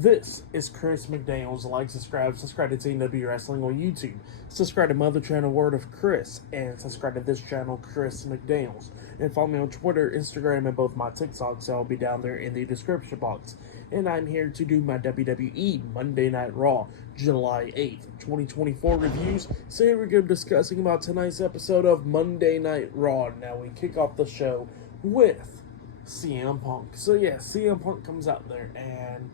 This is Chris McDaniels. Like, subscribe to TNW Wrestling on YouTube. Subscribe to my other channel, Word of Chris, and subscribe to this channel, Chris McDaniels. And follow me on Twitter, Instagram, and both my TikToks. I'll be down there in the description box. And I'm here to do my WWE Monday Night Raw, July 8th, 2024 reviews. So here we go, discussing about tonight's episode of Monday Night Raw. Now we kick off the show with CM Punk. So yeah, CM Punk comes out there and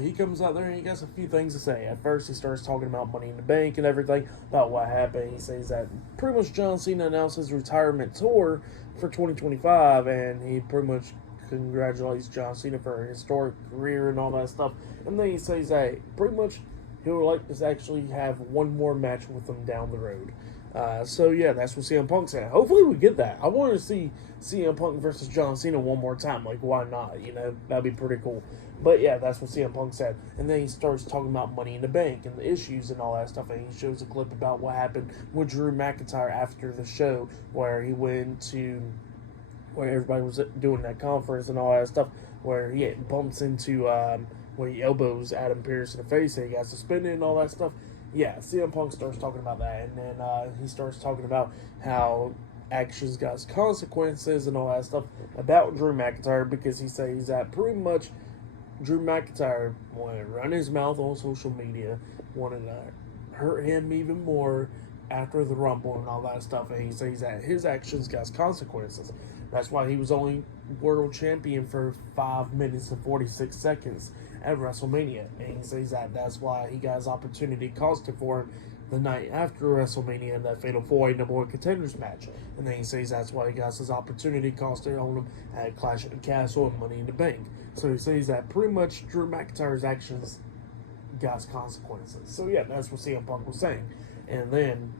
he comes out there and he has a few things to say. At first, he starts talking about Money in the Bank and everything, about what happened. He says that pretty much John Cena announced his retirement tour for 2025, and he pretty much congratulates John Cena for a historic career and all that stuff. And then he says that pretty much he would like to actually have one more match with him down the road. So yeah, that's what CM Punk said. Hopefully we get that. I want to see CM Punk versus John Cena one more time. Like, why not? You know, that'd be pretty cool. But yeah, that's what CM Punk said. And then he starts talking about Money in the Bank and the issues and all that stuff. And he shows a clip about what happened with Drew McIntyre after the show, where he went to where everybody was doing that conference and all that stuff, where he bumps into where he elbows Adam Pearce in the face and he got suspended and all that stuff. Yeah, CM Punk starts talking about that, and then he starts talking about how actions got consequences and all that stuff about Drew McIntyre, because he says that pretty much Drew McIntyre wanted to run his mouth on social media, wanted to hurt him even more after the Rumble and all that stuff, and he says that his actions got consequences. That's why he was only world champion for 5 minutes and 46 seconds at WrestleMania, and he says that that's why he got his opportunity costed for him the night after WrestleMania in that Fatal 4-Way number one contenders match. And then he says that's why he got his opportunity costed on him at Clash at the Castle and Money in the Bank. So he says that pretty much Drew McIntyre's actions got consequences. So yeah, that's what CM Punk was saying. And then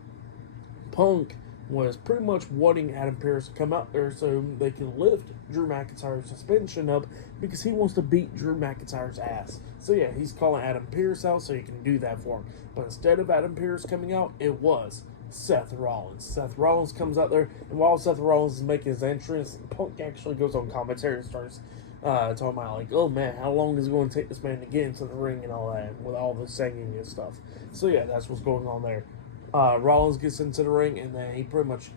Punk was pretty much wanting Adam Pearce to come out there so they can lift Drew McIntyre's suspension up, because he wants to beat Drew McIntyre's ass. So yeah, he's calling Adam Pearce out so he can do that for him. But instead of Adam Pearce coming out, it was Seth Rollins. Seth Rollins comes out there, and while Seth Rollins is making his entrance, Punk actually goes on commentary and starts talking about, like, oh man, how long is it going to take this man to get into the ring and all that, with all the singing and stuff. So yeah, that's what's going on there. Rollins gets into the ring, and then he pretty much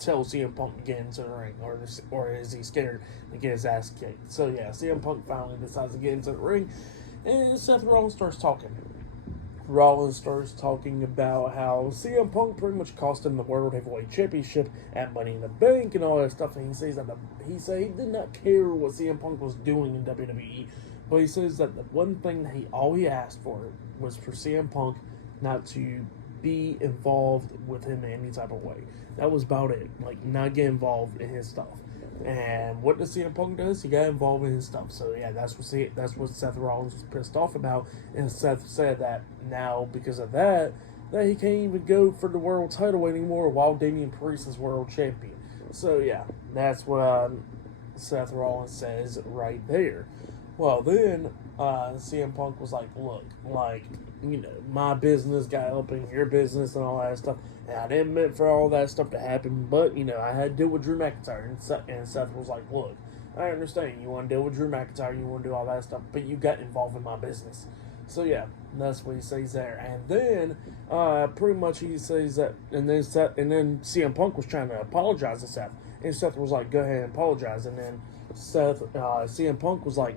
tells CM Punk to get into the ring, or is he scared to get his ass kicked? So yeah, CM Punk finally decides to get into the ring, and Seth Rollins starts talking. Rollins starts talking about how CM Punk pretty much cost him the World Heavyweight Championship at Money in the Bank and all that stuff, and he says that he did not care what CM Punk was doing in WWE, but he says that the one thing that all he asked for was for CM Punk not to be involved with him in any type of way. That was about it. Like, not get involved in his stuff. And what does CM Punk does? He got involved in his stuff. So yeah, that's what Seth Rollins was pissed off about. And Seth said that now, because of that he can't even go for the world title anymore while Damian Priest is world champion. So yeah, that's what Seth Rollins says right there. Well, then CM Punk was like, look, like, you know, my business got up in your business and all that stuff, and I didn't meant for all that stuff to happen, but, you know, I had to deal with Drew McIntyre, and Seth was like, look, I understand, you want to deal with Drew McIntyre, you want to do all that stuff, but you got involved in my business. So yeah, that's what he says there. And then pretty much he says that, and then CM Punk was trying to apologize to Seth, and Seth was like, go ahead and apologize. And then CM Punk was like,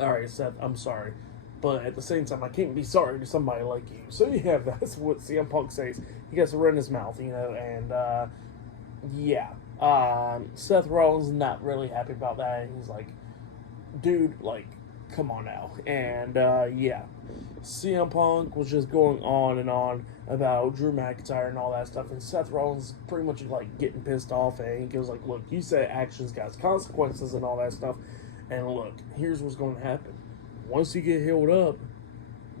all right, Seth, I'm sorry, but at the same time, I can't be sorry to somebody like you. So yeah, that's what CM Punk says. He gets to run his mouth, you know, and yeah. Seth Rollins is not really happy about that. He's like, dude, like, come on now. And yeah, CM Punk was just going on and on about Drew McIntyre and all that stuff, and Seth Rollins pretty much like getting pissed off, and he goes like, look, you said actions got consequences and all that stuff, and look, here's what's going to happen. Once you get healed up,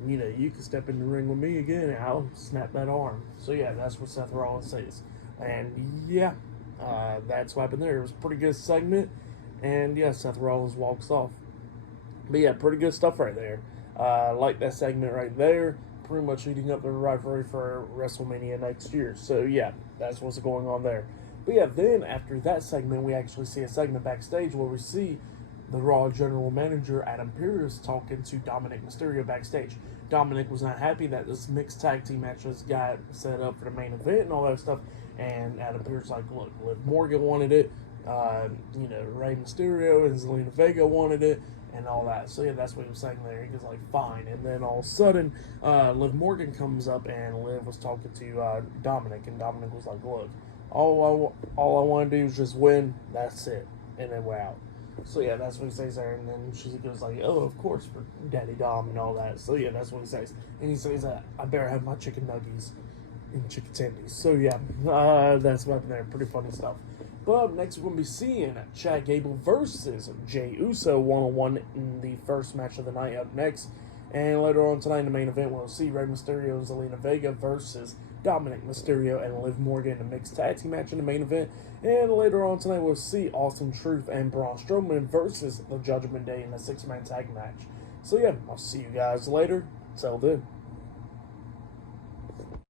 you know, you can step in the ring with me again, and I'll snap that arm. So yeah, that's what Seth Rollins says. And yeah, that's what happened there. It was a pretty good segment, and yeah, Seth Rollins walks off. But yeah, pretty good stuff right there. Like that segment right there, pretty much leading up the rivalry for WrestleMania next year. So yeah, that's what's going on there. But yeah, then after that segment, we actually see a segment backstage where we see the Raw general manager Adam Pearce talking to Dominic Mysterio backstage. Dominic was not happy that this mixed tag team matches got set up for the main event and all that stuff. And Adam Pearce like, look, Liv Morgan wanted it. Rey Mysterio and Zelina Vega wanted it and all that. So yeah, that's what he was saying there. He was like, fine. And then all of a sudden, Liv Morgan comes up and Liv was talking to Dominic, and Dominic was like, look, all I want to do is just win. That's it. And then we're out. So yeah, that's what he says there. And then she goes like, oh, of course, for Daddy Dom and all that. So yeah, that's what he says. And he says that I better have my chicken nuggies and chicken tendies. So yeah, that's what there. Pretty funny stuff. But up next, we're going to be seeing Chad Gable versus Jey Uso one-on-one in the first match of the night up next. And later on tonight in the main event, we'll see Rey Mysterio and Zelina Vega versus Dominic Mysterio and Liv Morgan in a mixed tag team match in the main event. And later on tonight, we'll see Austin Truth and Braun Strowman versus the Judgment Day in a 6-man tag match. So yeah, I'll see you guys later. Till then.